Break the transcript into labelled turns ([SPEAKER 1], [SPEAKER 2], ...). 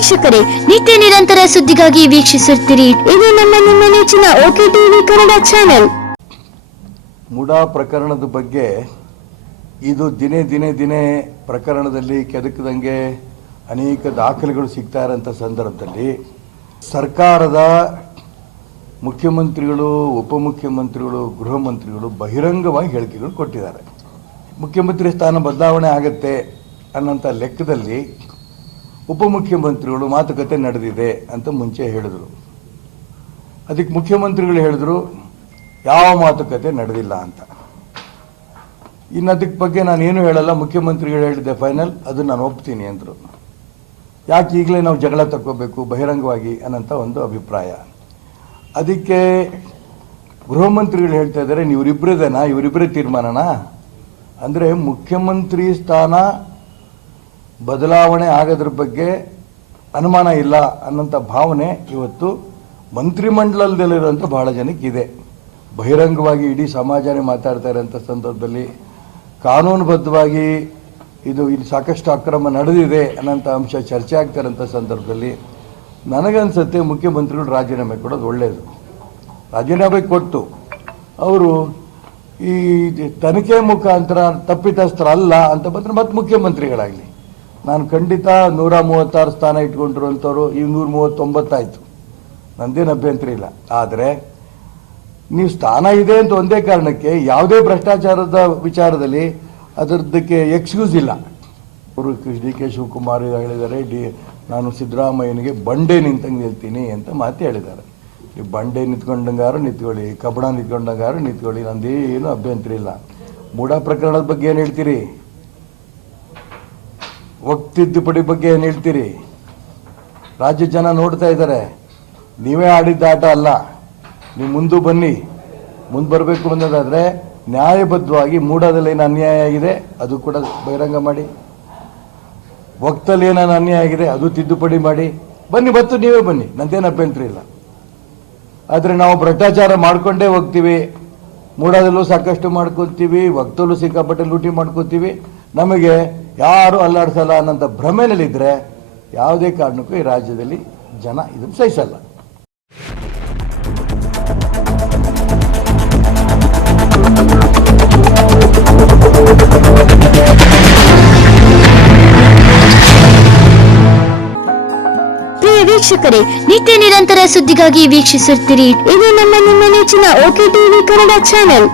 [SPEAKER 1] ವೀಕ್ಷಕರೇ ನಿತ್ಯ ನಿರಂತರ ಸುದ್ದಿಗಾಗಿ ವೀಕ್ಷಿಸುತ್ತೀರಿ. ಇದು ನಮ್ಮ ನಿಮ್ಮ ನೆಚ್ಚಿನ OK TV Kannada channel.
[SPEAKER 2] MUDA ಪ್ರಕರಣದ ಬಗ್ಗೆ ಇದು ದಿನೇ ದಿನೇ ದಿನೇ ಪ್ರಕರಣದಲ್ಲಿ ಕೆದಕದಂಗೆ ಅನೇಕ ದಾಖಲೆಗಳು ಸಿಗ್ತಾ ಇರೋಂಥ ಸಂದರ್ಭದಲ್ಲಿ ಸರ್ಕಾರದ ಮುಖ್ಯಮಂತ್ರಿಗಳು ಉಪಮುಖ್ಯಮಂತ್ರಿಗಳು ಗೃಹ ಮಂತ್ರಿಗಳು ಬಹಿರಂಗವಾಗಿ ಹೇಳಿಕೆಗಳು ಕೊಟ್ಟಿದ್ದಾರೆ. ಮುಖ್ಯಮಂತ್ರಿ ಸ್ಥಾನ ಬದಲಾವಣೆ ಆಗತ್ತೆ ಅನ್ನೋಂಥ ಲೆಕ್ಕದಲ್ಲಿ ಉಪಮುಖ್ಯಮಂತ್ರಿಗಳು ಮಾತುಕತೆ ನಡೆದಿದೆ ಅಂತ ಮುಂಚೆ ಹೇಳಿದರು. ಅದಕ್ಕೆ ಮುಖ್ಯಮಂತ್ರಿಗಳು ಹೇಳಿದ್ರು, ಯಾವ ಮಾತುಕತೆ ನಡೆದಿಲ್ಲ ಅಂತ. ಇನ್ನು ಅದಕ್ಕೆ ಬಗ್ಗೆ ನಾನು ಏನು ಹೇಳಲ್ಲ, ಮುಖ್ಯಮಂತ್ರಿಗಳು ಹೇಳಿದ್ದೆ ಫೈನಲ್, ಅದು ನಾನು ಒಪ್ತೀನಿ ಅಂದರು. ಯಾಕೆ ಈಗಲೇ ನಾವು ಜಗಳ ತಕ್ಕೋಬೇಕು, ಬಹಿರಂಗವಾಗಿ ಅನ್ನೋಂಥ ಒಂದು ಅಭಿಪ್ರಾಯ. ಅದಕ್ಕೆ ಗೃಹ ಮಂತ್ರಿಗಳು ಹೇಳ್ತಾ ಇದ್ದಾರೆ ಇವರಿಬ್ಬರದೇನಾ ಇವರಿಬ್ಬರೇ ತೀರ್ಮಾನನಾ? ಅಂದರೆ ಮುಖ್ಯಮಂತ್ರಿ ಸ್ಥಾನ ಬದಲಾವಣೆ ಆಗೋದ್ರ ಬಗ್ಗೆ ಅನುಮಾನ ಇಲ್ಲ ಅನ್ನೋಂಥ ಭಾವನೆ ಇವತ್ತು ಮಂತ್ರಿಮಂಡಲದಲ್ಲಿರುವಂಥ ಬಹಳ ಜನಕ್ಕೆ ಇದೆ ಬಹಿರಂಗವಾಗಿ ಇಡೀ ಸಮಾಜನೇ ಮಾತಾಡ್ತಾ ಇರೋಂಥ ಸಂದರ್ಭದಲ್ಲಿ ಕಾನೂನುಬದ್ಧವಾಗಿ ಇದು ಇಲ್ಲಿ ಸಾಕಷ್ಟು ಅಕ್ರಮ ನಡೆದಿದೆ ಅನ್ನೋಂಥ ಅಂಶ ಚರ್ಚೆ ಆಗ್ತಾ ಇರೋಂಥ ಸಂದರ್ಭದಲ್ಲಿ ನನಗನ್ಸುತ್ತೆ ಮುಖ್ಯಮಂತ್ರಿಗಳು ರಾಜೀನಾಮೆ ಕೊಡೋದು ಒಳ್ಳೆಯದು ರಾಜೀನಾಮೆ ಕೊಟ್ಟು ಅವರು ಈ ತನಿಖೆ ಮುಖಾಂತರ ತಪ್ಪಿತಸ್ಥರಲ್ಲ ಅಂತ ಬಂದರೆ ಮತ್ತೆ ಮುಖ್ಯಮಂತ್ರಿಗಳಾಗಲಿ. ನಾನು ಖಂಡಿತ ನೂರ ಮೂವತ್ತಾರು ಸ್ಥಾನ ಇಟ್ಕೊಂಡಿರುವಂಥವ್ರು ಈ ನೂರ ಮೂವತ್ತೊಂಬತ್ತಾಯಿತು. ನಂದೇನು ಅಭ್ಯಂತರ ಇಲ್ಲ. ಆದರೆ ನೀವು ಸ್ಥಾನ ಇದೆ ಅಂತ ಒಂದೇ ಕಾರಣಕ್ಕೆ ಯಾವುದೇ ಭ್ರಷ್ಟಾಚಾರದ ವಿಚಾರದಲ್ಲಿ ಅದರದಕ್ಕೆ ಎಕ್ಸ್ಕ್ಯೂಸ್ ಇಲ್ಲ. ಅವರು ಡಿ ಕೆ ಶಿವಕುಮಾರ್ ಹೇಳಿದ್ದಾರೆ, ಡಿ ನಾನು ಸಿದ್ದರಾಮಯ್ಯನಿಗೆ ಬಂಡೆ ನಿಂತಂಗೆ ನಿಲ್ತೀನಿ ಅಂತ ಮಾತು ಹೇಳಿದ್ದಾರೆ. ನೀವು ಬಂಡೆ ನಿಂತ್ಕೊಂಡಂಗಾರು ನಿಂತ್ಕೊಳ್ಳಿ, ಕಬ್ಬಣ ನಿಂತ್ಕೊಂಡಂಗಾರು ನಿಂತ್ಕೊಳ್ಳಿ, ನಂದೇನು ಅಭ್ಯಂತರ ಇಲ್ಲ. ಮೂಢ ಪ್ರಕರಣದ ಬಗ್ಗೆ ಏನು ಹೇಳ್ತೀರಿ? ವಕ್ತ್ ತಿದ್ದುಪಡಿ ಬಗ್ಗೆ ಏನು ಹೇಳ್ತೀರಿ? ರಾಜ್ಯ ಜನ ನೋಡ್ತಾ ಇದ್ದಾರೆ. ನೀವೇ ಆಡಿದ್ದ ಆಟ ಅಲ್ಲ. ನೀವು ಮುಂದೆ ಬನ್ನಿ. ಮುಂದೆ ಬರಬೇಕು ಅನ್ನೋದಾದರೆ ನ್ಯಾಯಬದ್ಧವಾಗಿ ಮೂಡಾದಲ್ಲಿ ಏನು ಅನ್ಯಾಯ ಆಗಿದೆ, ಅದು ಕೂಡ ಬಹಿರಂಗ ಮಾಡಿ. ಒಕ್ತಲ್ಲಿ ಏನೇನು ಅನ್ಯಾಯ ಆಗಿದೆ, ಅದು ತಿದ್ದುಪಡಿ ಮಾಡಿ. ಬನ್ನಿ ಬತ್ತು ನೀವೇ ಬನ್ನಿ. ನಂದೇನು ಅಭ್ಯಂತರ ಇಲ್ಲ. ಆದರೆ ನಾವು ಭ್ರಷ್ಟಾಚಾರ ಮಾಡ್ಕೊಂಡೇ ಹೋಗ್ತೀವಿ. ಮೂಡಾದಲ್ಲೂ ಸಾಕಷ್ಟು ಮಾಡ್ಕೊತೀವಿ. ಒಕ್ತಲ್ಲೂ ಸಿಕ್ಕಾಪಟ್ಟೆ ಲೂಟಿ ಮಾಡ್ಕೋತೀವಿ. ನಮಗೆ ಯಾರು ಅಲ್ಲಾಡಿಸಲ್ಲ ಅನ್ನೋಂಥ ಭ್ರಮೆಯಲ್ಲಿದ್ದರೆ ಯಾವುದೇ ಕಾರಣಕ್ಕೂ ಈ ರಾಜ್ಯದಲ್ಲಿ ಜನ ಇದನ್ನು ಸಹಿಸಲ್ಲ.
[SPEAKER 1] ವೀಕ್ಷಕರೇ, ನಿತ್ಯ ನಿರಂತರ ಸುದ್ದಿಗಾಗಿ ವೀಕ್ಷಿಸುತ್ತೀರಿ. ಇದು ನಮ್ಮ ನಿಮ್ಮ ನೆಚ್ಚಿನ ಓಕೆ ಟಿವಿ ಕನ್ನಡ ಚಾನೆಲ್.